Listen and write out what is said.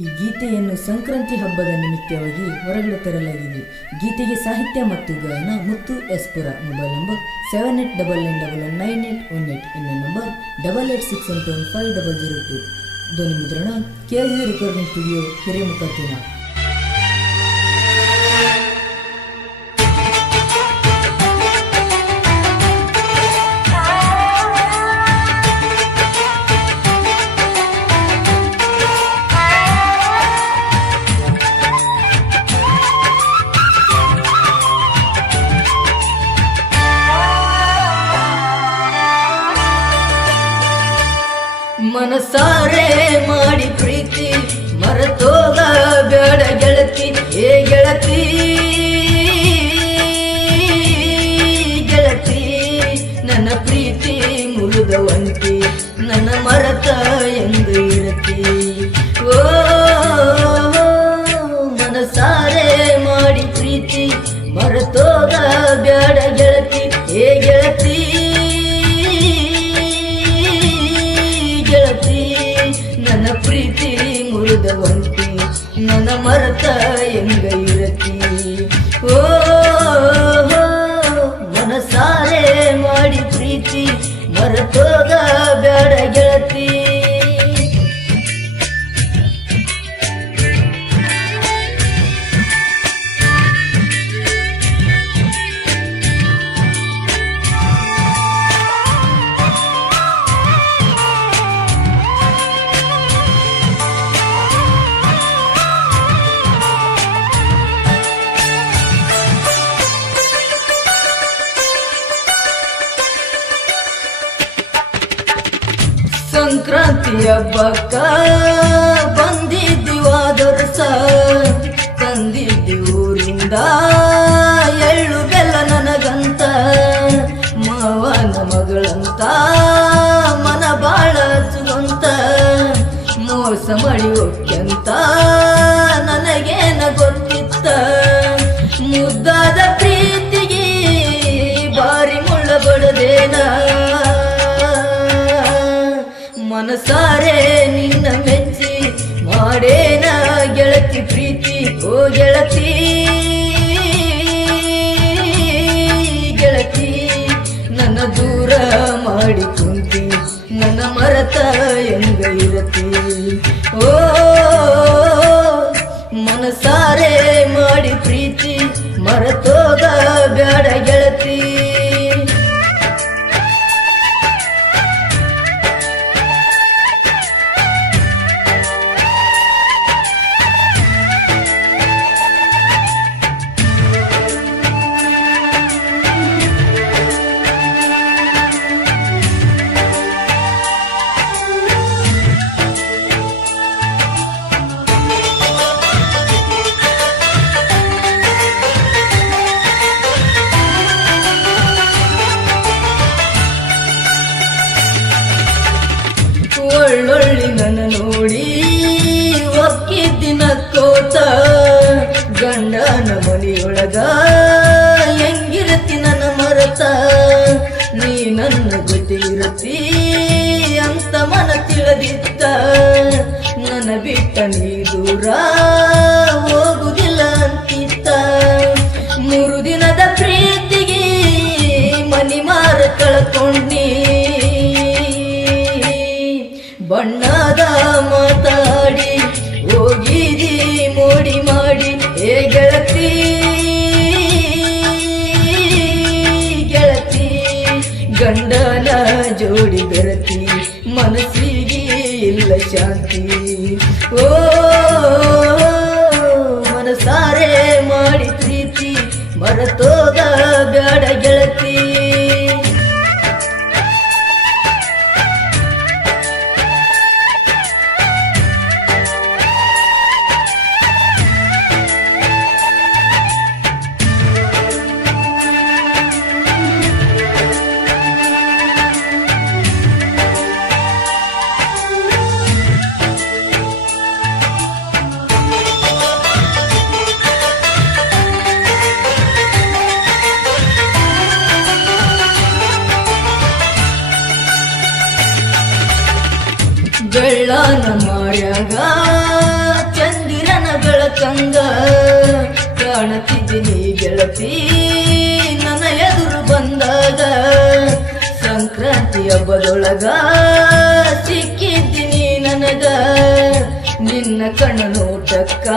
ಈ ಗೀತೆಯನ್ನು ಸಂಕ್ರಾಂತಿ ಹಬ್ಬದ ನಿಮಿತ್ತವಾಗಿ ಹೊರಗಡೆ ತರಲಾಗಿದೆ. ಗೀತೆಗೆ ಸಾಹಿತ್ಯ ಮತ್ತು ಗಾಯನ ಮುತ್ತು ಎಸ್ಪುರ mobile number seven eight double nine double one nine eight one eight ಇನ್ನೊಂದು number double eight six one two five double zero two. ಧ್ವನಿ ಮುದ್ರಣ ಕೆ ಜಿ ರೆಕಾರ್ಡಿಂಗ್ ಸ್ಟುಡಿಯೋ ಹಿರೇಮುಖತ್ತಿನ ಮಾಡಿ ಪ್ರೀತಿ ಮರೆತೋಗ ಬೇಡ ಗೆಳತಿ ಏ ಗೆಳತಿ. ಗೆಳತಿ ನನ್ನ ಪ್ರೀತಿ ಮುಳುಗವಂತಿ ನನ್ನ ಮರತ ಸಂಕ್ರಾಂತಿ ಹಬ್ಬಕ್ಕ ಬಂದಿದ್ದೀವಾದರ್ಸ ತಂದಿದ್ದಿ ಊರಿಂದ ಎಳ್ಳು ಬೆಲ್ಲ ನನಗಂತ. ಮಾವನ ಮಗಳಂತ ಮನ ಬಾಳ ಹಚ್ಚುವಂತ. ಮೋಸ ಮಾಡಿ ನನಗೆ ಮನಸಾರೆ ನಿನ್ನ ಮೆಚ್ಚಿ, ಮಾಡೇನ ಗೆಳತಿ ಪ್ರೀತಿ, ಓ ಗೆಳತಿ. ಗೆಳತಿ, ನನ್ನ ದೂರ ಮಾಡಿ ಕುಂತಿ, ನನ್ನ ಮರತ ಎಂಗ ಇರತಿ. ಓ, ಮನಸಾರೆ ಮಾಡಿ ಪ್ರೀತಿ, ಮರತೋಗ ಬ್ಯಾಡ ಗೆಳತಿ. ಗಂಡನ ಮನೆಯೊಳಗ. ಹೆಂಗಿರತಿ ನನ್ನ ಮರತ? ನೀ ನನ್ನ ಜೊತೆ ಇರತಿ ಅಂತ ಮನ ತಿಳದಿತ್ತ ನನ್ನ ಬಿಟ್ಟ ನೀ ದೂರ ಹೋಗುದಿಲ್ಲ ಅಂತಿತ್ತ ಮೂರು ದಿನದ ಪ್ರೀತಿಗೆ ಮನಿ ಮಾರ ಕಳ್ಕೊಂಡಿ. ಬೆಳ್ಳನ ಮಾಡ್ಯಾಗ, ಚಂದಿರನ ಬೆಳಕಂಗ ಕಾಣತಿದ್ದೀನಿ ಗೆಳತಿ, ನನ್ನ ಎದುರು ಬಂದಾಗ ಸಂಕ್ರಾಂತಿ ಹಬ್ಬದೊಳಗ ಸಿಕ್ಕಿದ್ದೀನಿ ನನಗ, ನಿನ್ನ ಕಣ್ಣು ನೋಟಕ್ಕ